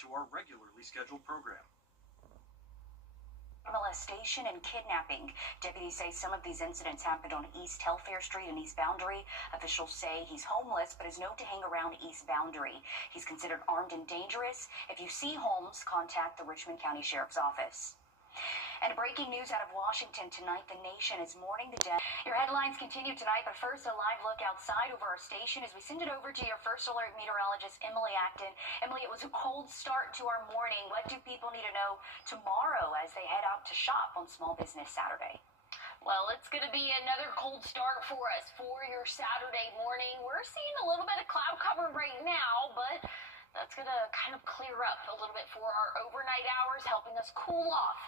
to our regularly scheduled program. Molestation and kidnapping. Deputies say some of these incidents happened on East Telfair Street and East Boundary. Officials say he's homeless but is known to hang around East Boundary. He's considered armed and dangerous. If you see Holmes, contact the Richmond County Sheriff's Office. And breaking news out of Washington tonight, the nation is mourning the death. Your headlines continue tonight, but first a live look outside over our station as we send it over to your first alert meteorologist, Emily Acton. Emily, it was a cold start to our morning. What do people need to know tomorrow as they head out to shop on Small Business Saturday? Well, it's going to be another cold start for us for your Saturday morning. We're seeing a little bit of cloud cover right now, but that's going to kind of clear up a little bit for our overnight hours, helping us cool off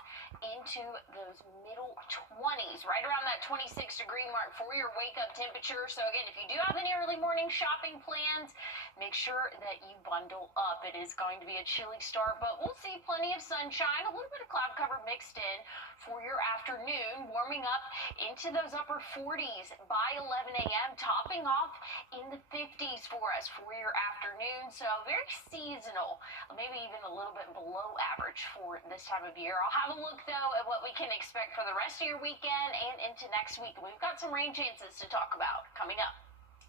into those middle 20s, right around that 26-degree mark for your wake-up temperature. So again, if you do have any early morning shopping plans, make sure that you bundle up. It is going to be a chilly start, but we'll see plenty of sunshine, a little bit of cloud cover mixed in for your afternoon, warming up into those upper 40s by 11 a.m., topping off in the 50s for us for your afternoon. So very seasonal, maybe even a little bit below average for this time of year. I'll have a look, though, at what we can expect for the rest of your weekend and into next week. We've got some rain chances to talk about coming up.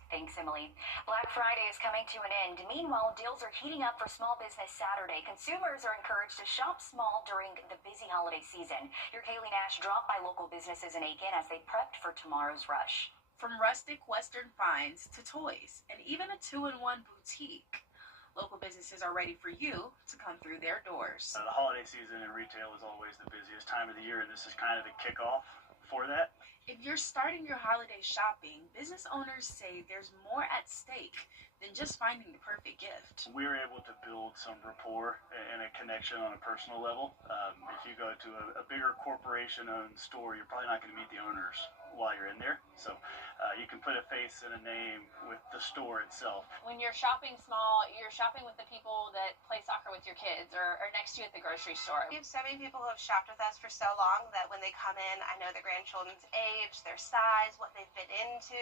Thanks, Emily. Black Friday is coming to an end. Meanwhile, deals are heating up for Small Business Saturday. Consumers are encouraged to shop small during the busy holiday season. Your Kaylee Nash dropped by local businesses in Aiken as they prepped for tomorrow's rush. From rustic Western finds to toys and even a two-in-one boutique, local businesses are ready for you to come through their doors. The holiday season in retail is always the busiest time of the year, and this is kind of the kickoff for that. If you're starting your holiday shopping, business owners say there's more at stake than just finding the perfect gift. We were able to build some rapport and a connection on a personal level. If you go to a bigger corporation-owned store, you're probably not going to meet the owners while you're in there. So you can put a face and a name with the store itself. When you're shopping small, you're shopping with the people that play soccer with your kids or next to you at the grocery store. We have so many people who have shopped with us for so long that when they come in, I know their grandchildren's age, their size, what they fit into,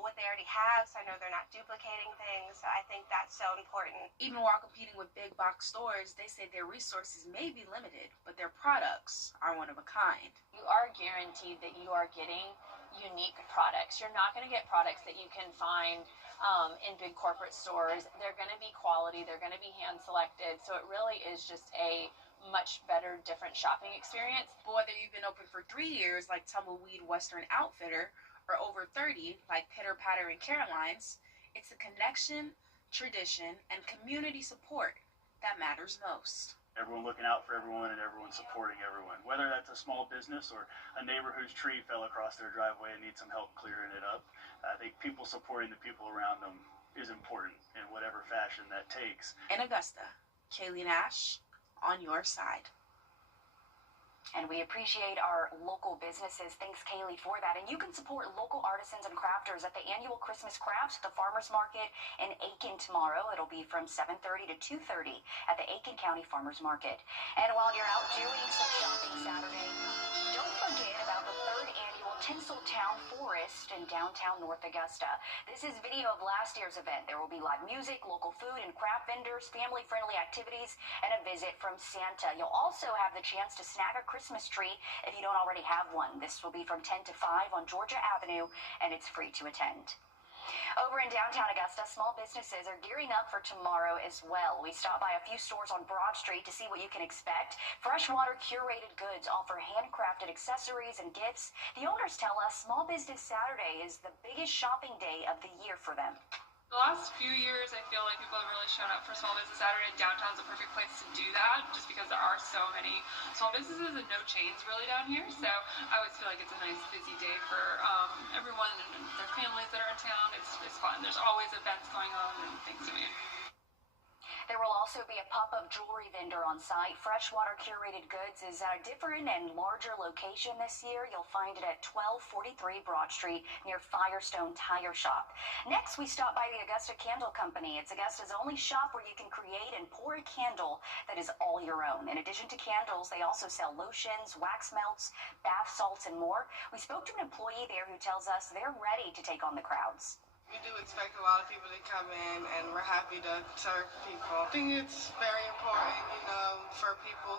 what they already have, so I know they're not duplicating things. So I think that's so important. Even while competing with big box stores, they say their resources may be limited, but their products are one of a kind. You are guaranteed that you are getting unique products. You're not going to get products that you can find in big corporate stores. They're going to be quality. They're going to be hand selected. So it really is just a much better, different shopping experience. But whether you've been open for 3 years like Tumbleweed Western Outfitter or over 30 like Pitter Patter and Caroline's, it's a connection, tradition, and community support that matters most. Everyone looking out for everyone and everyone supporting everyone, whether that's a small business or a neighbor whose tree fell across their driveway and needs some help clearing it up. I think people supporting the people around them is important in whatever fashion that takes. In Augusta, Kaylee Nash, on your side. And we appreciate our local businesses. Thanks, Kaylee, for that. And you can support local artisans and crafters at the annual Christmas Crafts at the Farmers Market in Aiken tomorrow. It'll be from 7:30 to 2:30 at the Aiken County Farmers Market. And while you're out doing some shopping Saturday, don't forget about the 3rd annual Tinseltown Forest in downtown North Augusta. This is video of last year's event. There will be live music, local food and craft vendors, family-friendly activities, and a visit from Santa. You'll also have the chance to snag a Christmas tree if you don't already have one. This will be from 10 to 5 on Georgia Avenue, and it's free to attend. Over in downtown Augusta, small businesses are gearing up for tomorrow as well. We stopped by a few stores on Broad Street to see what you can expect. Freshwater Curated Goods offer handcrafted accessories and gifts. The owners tell us Small Business Saturday is the biggest shopping day of the year for them. The last few years, I feel like people have really shown up for Small Business Saturday. Downtown's a perfect place to do that, just because there are so many small businesses and no chains really down here. So I always feel like it's a nice, busy day for everyone and their families that are in town. It's fun. There's always events going on and things to do. There will also be a pop-up jewelry vendor on site. Freshwater Curated Goods is at a different and larger location this year. You'll find it at 1243 Broad Street near Firestone Tire Shop. Next, we stop by the Augusta Candle Company. It's Augusta's only shop where you can create and pour a candle that is all your own. In addition to candles, they also sell lotions, wax melts, bath salts, and more. We spoke to an employee there who tells us they're ready to take on the crowds. We do expect a lot of people to come in, and we're happy to serve people. I think it's very important, for people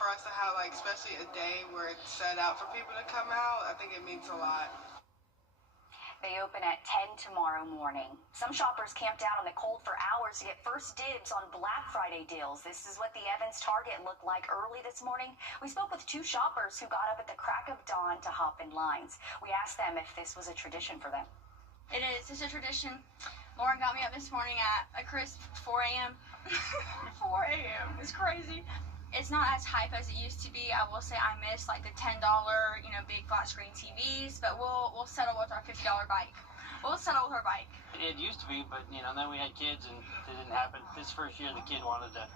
for us to have, especially a day where it's set out for people to come out. I think it means a lot. They open at 10 tomorrow morning. Some shoppers camped out on the cold for hours to get first dibs on Black Friday deals. This is what the Evans Target looked like early this morning. We spoke with two shoppers who got up at the crack of dawn to hop in lines. We asked them if this was a tradition for them. It is. It's a tradition. Lauren got me up this morning at a crisp 4 a.m. 4 a.m. It's crazy. It's not as hype as it used to be. I will say I miss the $10, big flat screen TVs, but we'll settle with our $50 bike. We'll settle with our bike. It used to be, but then we had kids and it didn't happen. This first year the kid wanted to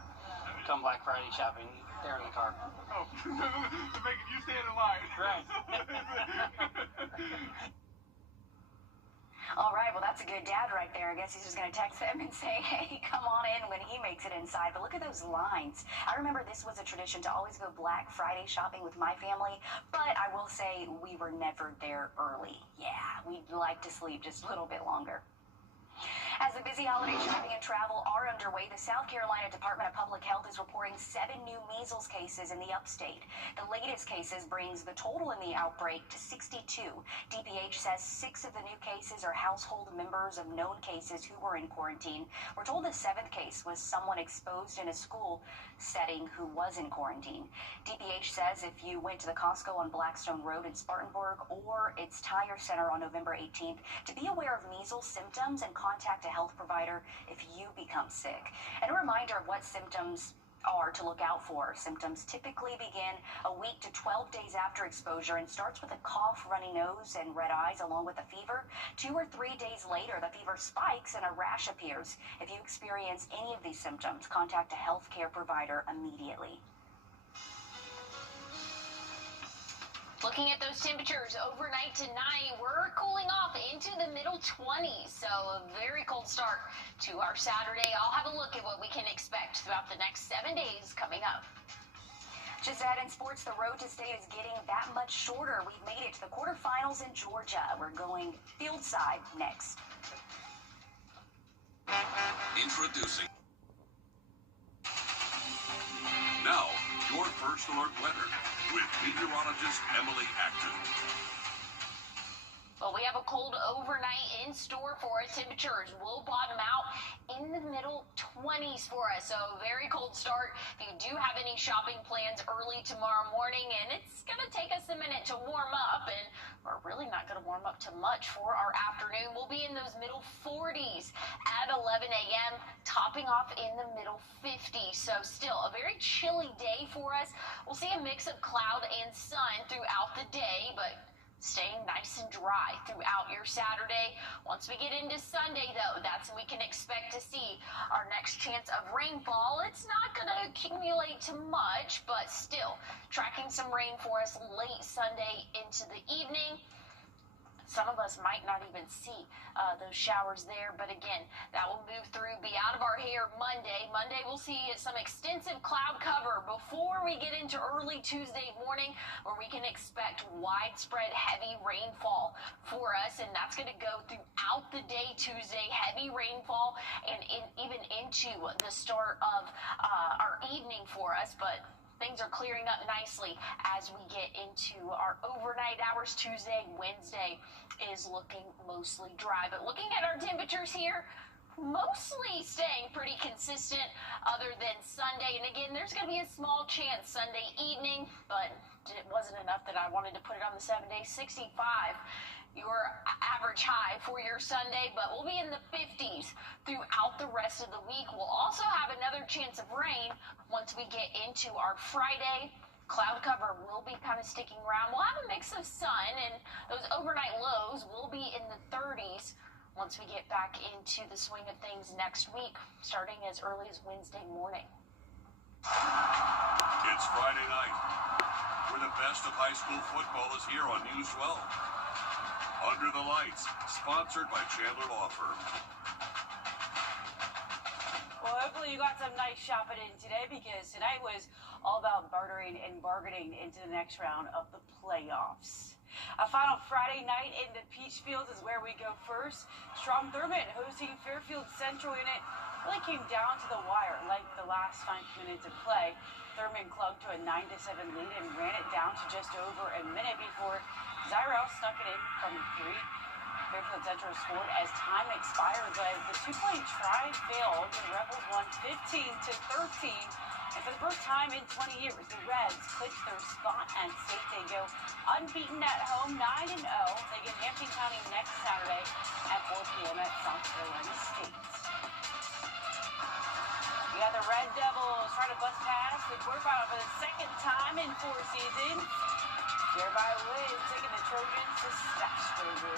come Black Friday shopping. They're in the car. Oh, to make you stand in line. Right. All right, well, that's a good dad right there. I guess he's just going to text them and say, hey, come on in when he makes it inside. But look at those lines. I remember this was a tradition to always go Black Friday shopping with my family, but I will say we were never there early. Yeah, we'd like to sleep just a little bit longer. As the busy holiday shopping and travel are underway, the South Carolina Department of Public Health is reporting 7 new measles cases in the upstate. The latest cases brings the total in the outbreak to 62. DPH says 6 of the new cases are household members of known cases who were in quarantine. We're told the 7th case was someone exposed in a school setting who was in quarantine. DPH says if you went to the Costco on Blackstone Road in Spartanburg or its Tire Center on November 18th, to be aware of measles symptoms and contact a health provider if you become sick. And a reminder of what symptoms are to look out for. Symptoms typically begin a week to 12 days after exposure and starts with a cough, runny nose, and red eyes along with a fever. 2 or 3 days later, the fever spikes and a rash appears. If you experience any of these symptoms, contact a healthcare provider immediately. Looking at those temperatures overnight tonight, we're cooling off into the middle 20s, so a very cold start to our Saturday. I'll have a look at what we can expect throughout the next 7 days coming up. Just ahead in sports, the road to state is getting that much shorter. We've made it to the quarterfinals in Georgia. We're going field side next. Introducing. Now, your first alert weather with meteorologist Emily Acton. Well, we have a cold overnight in store for us. Temperatures will bottom out in the middle 20s for us. So very cold start. If you do have any shopping plans early tomorrow morning, and it's going to take us a minute to warm up, and we're really not going to warm up to much for our afternoon. We'll be in those middle 40s at 11 a.m., topping off in the middle 50s. So still a very chilly day for us. We'll see a mix of cloud and sun throughout the day, but staying nice and dry throughout your Saturday. Once we get into Sunday, though, that's when we can expect to see our next chance of rainfall. It's not going to accumulate too much, but still tracking some rain for us late Sunday into the evening. Some of us might not even see those showers there, but again, that will move through, be out of our hair Monday. Monday, we'll see some extensive cloud cover before we get into early Tuesday morning, where we can expect widespread heavy rainfall for us, and that's going to go throughout the day Tuesday, heavy rainfall, and even into the start of our evening for us, but things are clearing up nicely as we get into our overnight hours. Tuesday, Wednesday is looking mostly dry. But looking at our temperatures here, mostly staying pretty consistent other than Sunday. And again, there's going to be a small chance Sunday evening, but it wasn't enough that I wanted to put it on the 7-day. 65 your average high for your Sunday, but we'll be in the 50s throughout the rest of the week. We'll also have another chance of rain once we get into our Friday. Cloud cover will be kind of sticking around. We'll have a mix of sun, and those overnight lows will be in the 30s once we get back into the swing of things next week, starting as early as Wednesday morning. It's Friday night, where the best of high school football is here on News 12. Under the Lights, sponsored by Chandler Law Firm. Well, hopefully you got some nice shopping in today, because tonight was all about bartering and bargaining into the next round of the playoffs. A final Friday night in the Peach Fields is where we go first. Strom Thurmond hosting Fairfield Central, and it really came down to the wire like the last 5 minutes of play. Thurmond clung to a 9-7 lead and ran it down to just over a minute before Zyrell snuck it in from 3. Fairfield Central scored as time expired, but the two-point try failed. The Rebels won 15-13. And for the first time in 20 years, the Reds clinched their spot at state. They go unbeaten at home, 9-0. They get Hampton County next Saturday at 4 p.m. at South Carolina State. We got the Red Devils trying to bust past the quarterfinal for the second time in 4 seasons. Jeremiah Wynn taking the Trojans to Stashburger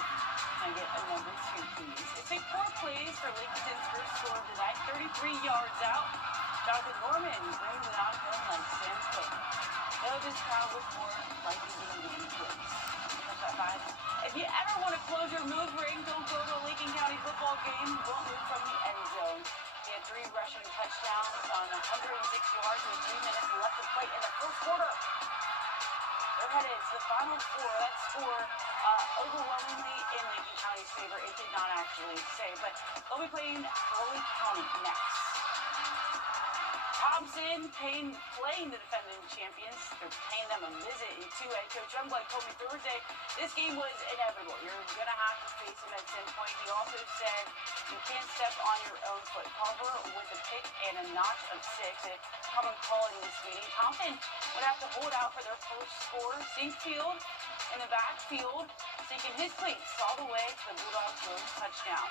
and get a number 2 piece. It took 4 plays for Lincoln's first score of the night, 33 yards out. Jonathan Norman brings it on home like Sam Cook. Though this crowd was more likely to win close. If you ever want to close your move ring, don't go to a Lincoln County football game. Don't move from the end zone. He had 3 rushing touchdowns on 106 yards with 3 minutes left to play in the first quarter. They're headed to the Final Four. That score overwhelmingly in Lincoln County's favor. It did not actually say, but they'll be playing Early County next. Thompson playing the defending champions. They're paying them a visit in 2A. Coach Youngblood told me Thursday this game was inevitable. You're going to have to face him at some point. He also said you can't step on your own foot. Carver with a pick and a notch of 6. A common call in this meeting. Thompson would have to hold out for their first score. Sinkfield in the backfield, sinking his cleats all the way to the Bulldogs' lone touchdown.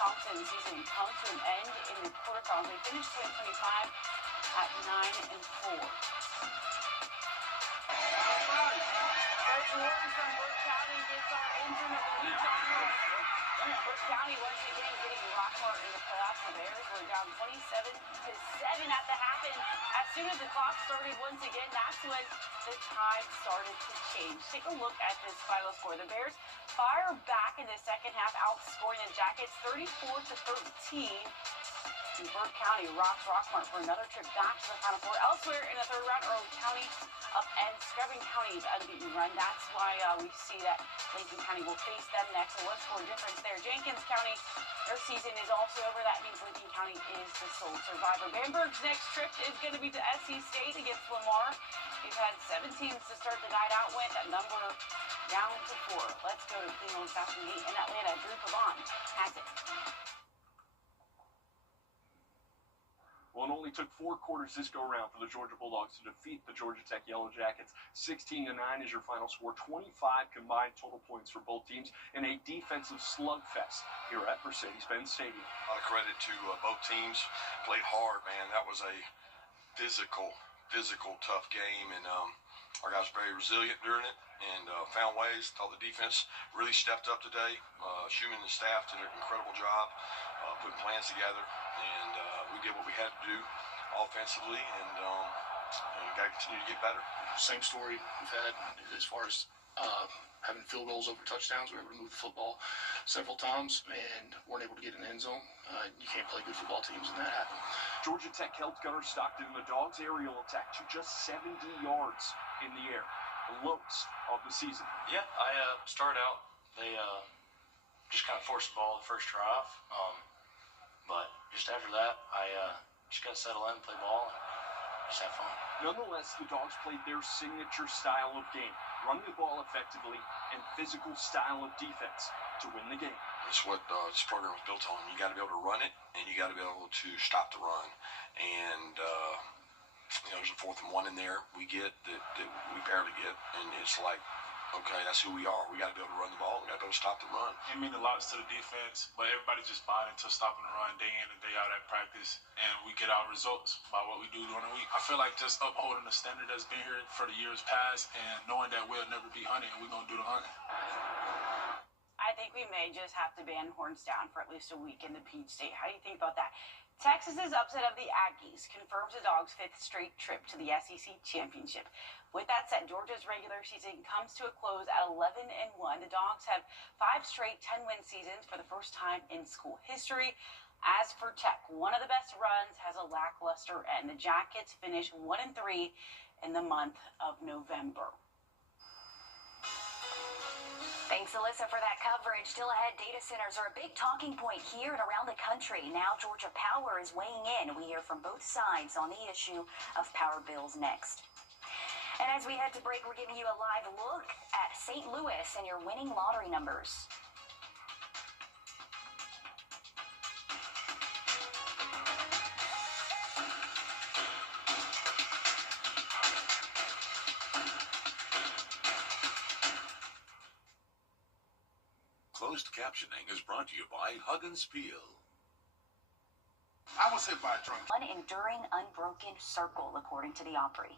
Thompson's season comes to an end in the quarterfinals. They finished 2025 at 9-4. Coach Warren from Burke County gets our intern of the week. Burke County once again getting Rockmart in the playoffs. The Bears were down 27-7 at the half, and as soon as the clock started once again, that's when the tide started to change. Take a look at this final score. The Bears fire back in the second half, outscoring the Jackets 34-13. And Burke County rocks Rockmart for another trip back to the Final Four. Elsewhere in the third round, Early County upends Scrubbing County's unbeaten run. That's why we see that Lincoln County will face them next. A 1-score difference there. Jenkins County, their season is also over. That means Lincoln County is the sole survivor. Bamberg's next trip is going to be to SC State against Lamar. We've had 7 teams to start the night out with. That number down to 4. Let's go to Clean Old Fashioned Meat in Atlanta. Drew Pavon has it. Well, it only took 4 quarters this go-around for the Georgia Bulldogs to defeat the Georgia Tech Yellow Jackets. 16-9 is your final score. 25 combined total points for both teams in a defensive slugfest here at Mercedes-Benz Stadium. A lot of credit to both teams. Played hard, man. That was a physical, tough game, and our guys were very resilient during it and found ways. Thought the defense really stepped up today. Schumann and the staff did an incredible job putting plans together, and we did what we had to do offensively, and we got to continue to get better. Same story we've had as far as having field goals over touchdowns. We were able to move the football several times and weren't able to get an end zone. You can't play good football teams when that happens. Georgia Tech held Gunner Stockton in the Dogs' aerial attack to just 70 yards in the air, the lowest of the season. Yeah, I started out. They just kind of forced the ball the first drive. But just after that, I just got to settle in, play ball, and just have fun. Nonetheless, the Dogs played their signature style of game, running the ball effectively and physical style of defense to win the game. It's what this program was built on. You got to be able to run it, and you got to be able to stop the run. And there's a 4th and 1 in there we get that we barely get, and it's like, okay, that's who we are. We got to be able to run the ball. We got to be able to stop the run. It means a lot to the defense, but everybody just bought into stopping the run day in and day out at practice, and we get our results by what we do during the week. I feel like just upholding the standard that's been here for the years past and knowing that we'll never be hunting, and we're going to do the hunting. I think we may just have to ban horns down for at least a week in the Peach State. How do you think about that? Texas's upset of the Aggies confirms the Dogs' 5th straight trip to the SEC Championship. With that said, Georgia's regular season comes to a close at 11-1. The Dogs have 5 straight 10-win seasons for the first time in school history. As for Tech, one of the best runs has a lackluster end. The Jackets finish 1-3 in the month of November. Thanks, Alyssa, for that coverage. Still ahead, data centers are a big talking point here and around the country. Now Georgia Power is weighing in. We hear from both sides on the issue of power bills next. And as we head to break, we're giving you a live look at St. Louis and your winning lottery numbers. Closed captioning is brought to you by Huggins Peel. I was hit by a drunk. One enduring, unbroken circle, according to the Opry.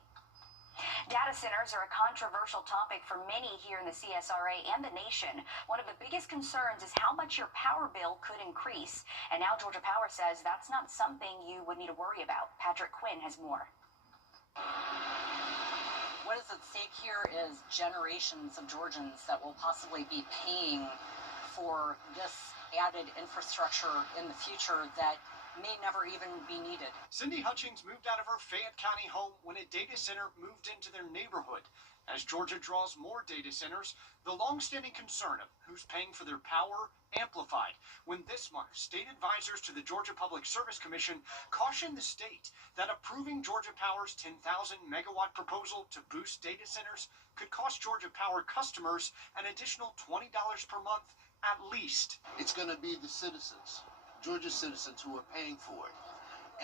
Data centers are a controversial topic for many here in the CSRA and the nation. One of the biggest concerns is how much your power bill could increase. And now Georgia Power says that's not something you would need to worry about. Patrick Quinn has more. What is at stake here is generations of Georgians that will possibly be paying for this added infrastructure in the future that may never even be needed. Cindy Hutchings moved out of her Fayette County home when a data center moved into their neighborhood. As Georgia draws more data centers, the longstanding concern of who's paying for their power amplified when this month state advisors to the Georgia Public Service Commission cautioned the state that approving Georgia Power's 10,000 megawatt proposal to boost data centers could cost Georgia Power customers an additional $20 per month at least. It's going to be the citizens, Georgia citizens, who are paying for it.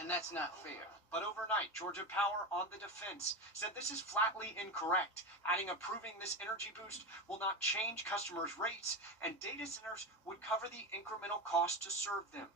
And that's not fair. But overnight, Georgia Power on the defense said this is flatly incorrect, adding approving this energy boost will not change customers' rates, and data centers would cover the incremental cost to serve them.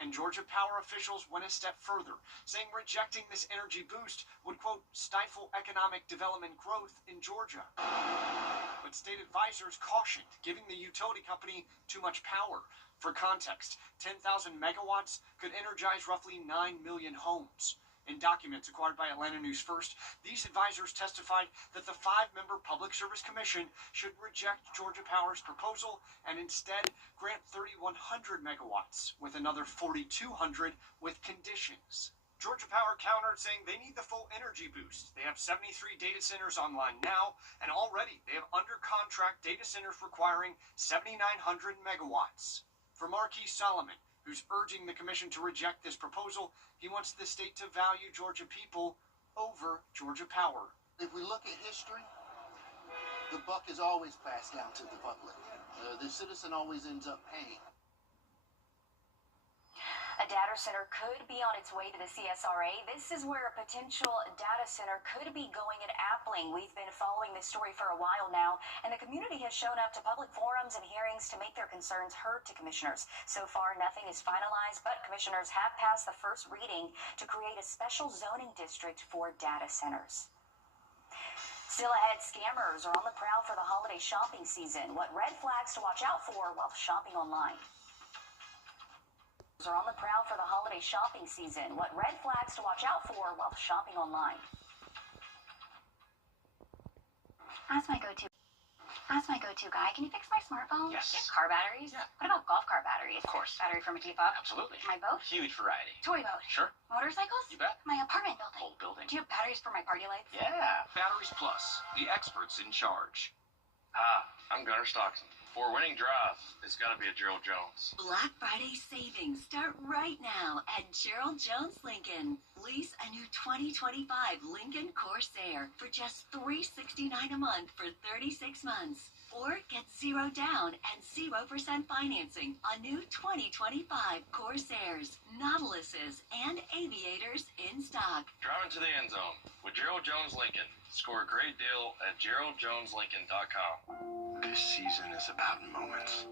And Georgia Power officials went a step further, saying rejecting this energy boost would, quote, stifle economic development growth in Georgia. But state advisors cautioned giving the utility company too much power. For context, 10,000 megawatts could energize roughly 9 million homes. In documents acquired by Atlanta News First, these advisors testified that the 5-member Public Service Commission should reject Georgia Power's proposal and instead grant 3,100 megawatts, with another 4,200 with conditions. Georgia Power countered, saying they need the full energy boost. They have 73 data centers online now, and already they have under contract data centers requiring 7,900 megawatts. For Marquis Solomon, who's urging the commission to reject this proposal, he wants the state to value Georgia people over Georgia Power. If we look at history, the buck is always passed down to the public. The citizen always ends up paying. A data center could be on its way to the CSRA. This is where a potential data center could be going at Appling. We've been following this story for a while now, and the community has shown up to public forums and hearings to make their concerns heard to commissioners. So far, nothing is finalized, but commissioners have passed the first reading to create a special zoning district for data centers. Still ahead, scammers are on the prowl for the holiday shopping season. What red flags to watch out for while shopping online? Are on the prowl for the holiday shopping season. What red flags to watch out for while shopping online? As my go-to guy, can you fix my smartphone? Yes. Car batteries? Yeah. What about golf cart batteries? Of course. Battery for my teapot? Absolutely. My boat? Huge variety. Toy boat? Sure. Motorcycles? You bet. My apartment building? Whole building. Do you have batteries for my party lights? Yeah. Batteries Plus, the experts in charge. Hi, I'm Gunnar Stockton. For a winning drive, it's got to be a Gerald Jones. Black Friday savings start right now at Gerald Jones Lincoln. Lease a new 2025 Lincoln Corsair for just $369 a month for 36 months. Or get 0 down and 0% financing on new 2025 Corsairs, Nautiluses, and Aviators in stock. Driving to the end zone with Gerald Jones Lincoln. Score a great deal at GeraldJonesLincoln.com. This season is about moments.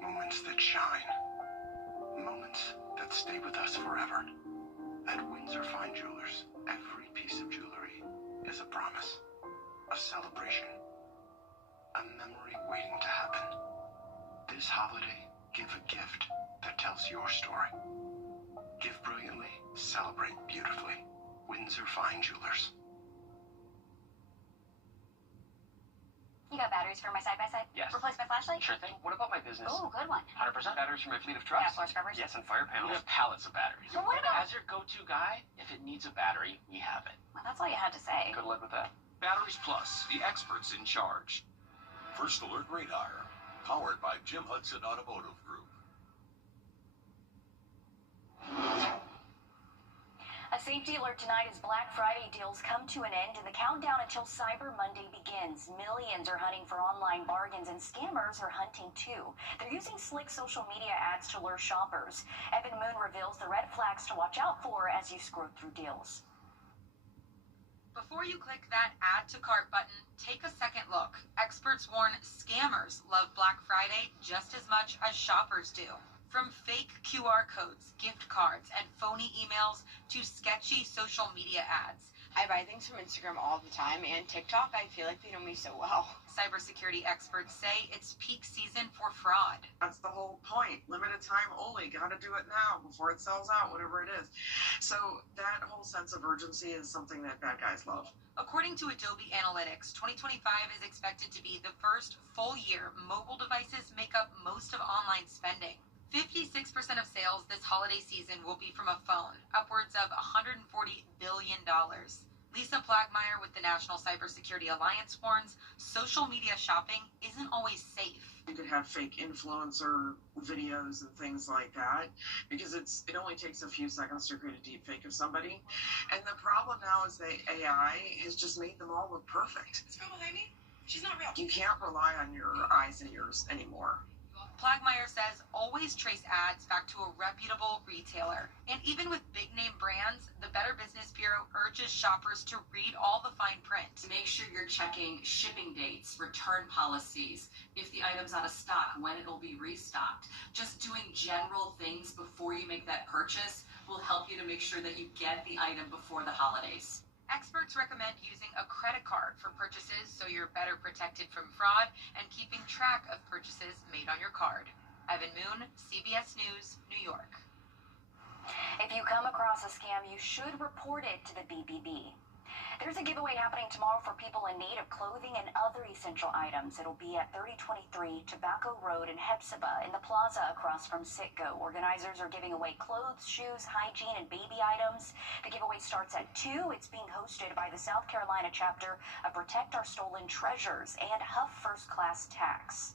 Moments that shine. Moments that stay with us forever. At Windsor Fine Jewelers, every piece of jewelry is a promise, a celebration, a memory waiting to happen. This holiday, give a gift that tells your story. Give brilliantly, celebrate beautifully. Windsor Fine Jewelers. You got batteries for my side-by-side? Yes. Replace my flashlight? Sure thing. What about my business? Oh, good one. 100% batteries for my fleet of trucks. Yeah, floor scrubbers? Yes, and fire panels. We have pallets of batteries. Well, what about... As your go-to guy, if it needs a battery, we have it. Well, that's all you had to say. Could live with that. Batteries Plus, the experts in charge. First Alert Radar, powered by Jim Hudson Automotive Group. A safety alert tonight as Black Friday deals come to an end and the countdown until Cyber Monday begins. Millions are hunting for online bargains and scammers are hunting too. They're using slick social media ads to lure shoppers. Evan Moon reveals the red flags to watch out for as you scroll through deals. Before you click that add to cart button, take a second look. Experts warn scammers love Black Friday just as much as shoppers do. From fake QR codes, gift cards, and phony emails to sketchy social media ads. I buy things from Instagram all the time and TikTok. I feel like they know me so well. Cybersecurity experts say it's peak season for fraud. That's the whole point. Limited time only. Gotta do it now before it sells out, whatever it is. So that whole sense of urgency is something that bad guys love. According to Adobe Analytics, 2025 is expected to be the first full year mobile devices make up most of online spending. 56% of sales this holiday season will be from a phone, upwards of $140 billion. Lisa Plagmeyer with the National Cybersecurity Alliance warns social media shopping isn't always safe. You could have fake influencer videos and things like that because it only takes a few seconds to create a deep fake of somebody. And the problem now is that AI has just made them all look perfect. This girl behind me, she's not real. You can't rely on your eyes and ears anymore. Plagmeyer says always trace ads back to a reputable retailer. And even with big name brands, the Better Business Bureau urges shoppers to read all the fine print. Make sure you're checking shipping dates, return policies, if the item's out of stock, when it'll be restocked. Just doing general things before you make that purchase will help you to make sure that you get the item before the holidays. Experts recommend using a credit card for purchases so you're better protected from fraud and keeping track of purchases made on your card. Evan Moon, CBS News, New York. If you come across a scam, you should report it to the BBB. There's a giveaway happening tomorrow for people in need of clothing and other essential items. It'll be at 3023 Tobacco Road in Hepzibah in the plaza across from Citgo. Organizers are giving away clothes, shoes, hygiene, and baby items. The giveaway starts at 2. It's being hosted by the South Carolina chapter of Protect Our Stolen Treasures and Huff First Class Tax.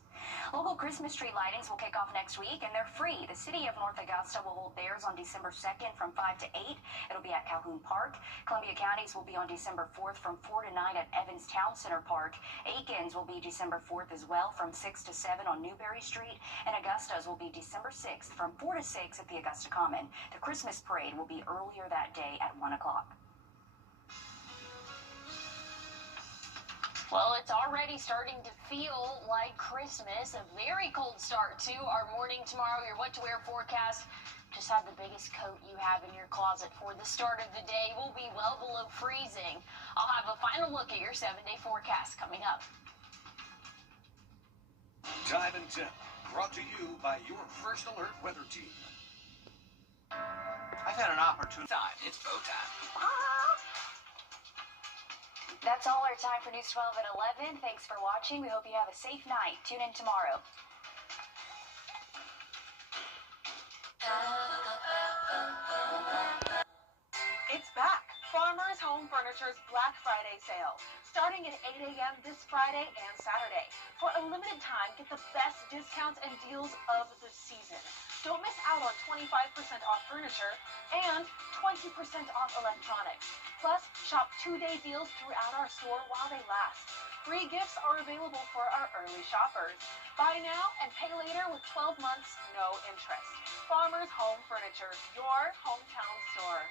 Local Christmas tree lightings will kick off next week, and they're free. The city of North Augusta will hold theirs on December 2nd from 5 to 8. It'll be at Calhoun Park. Columbia County's will be on December 4th from 4 to 9 at Evans Town Center Park. Aiken's will be December 4th as well from 6 to 7 on Newberry Street. And Augusta's will be December 6th from 4 to 6 at the Augusta Common. The Christmas parade will be earlier that day at 1 o'clock. Well, it's already starting to feel like Christmas. A very cold start to our morning tomorrow. Your what to wear forecast. Just have the biggest coat you have in your closet for the start of the day. We'll be well below freezing. I'll have a final look at your 7-day forecast coming up. Time and Tip, brought to you by your First Alert weather team. I've had an opportunity. It's bow time. That's all our time for News 12 at 11. Thanks for watching. We hope you have a safe night. Tune in tomorrow. It's back. Farmers Home Furniture's Black Friday sale. Starting at 8 a.m. this Friday and Saturday. For a limited time, get the best discounts and deals of the season. Don't miss out on 25% off furniture and 20% off electronics. Plus, shop 2-day deals throughout our store while they last. Free gifts are available for our early shoppers. Buy now and pay later with 12 months, no interest. Farmers Home Furniture, your hometown store.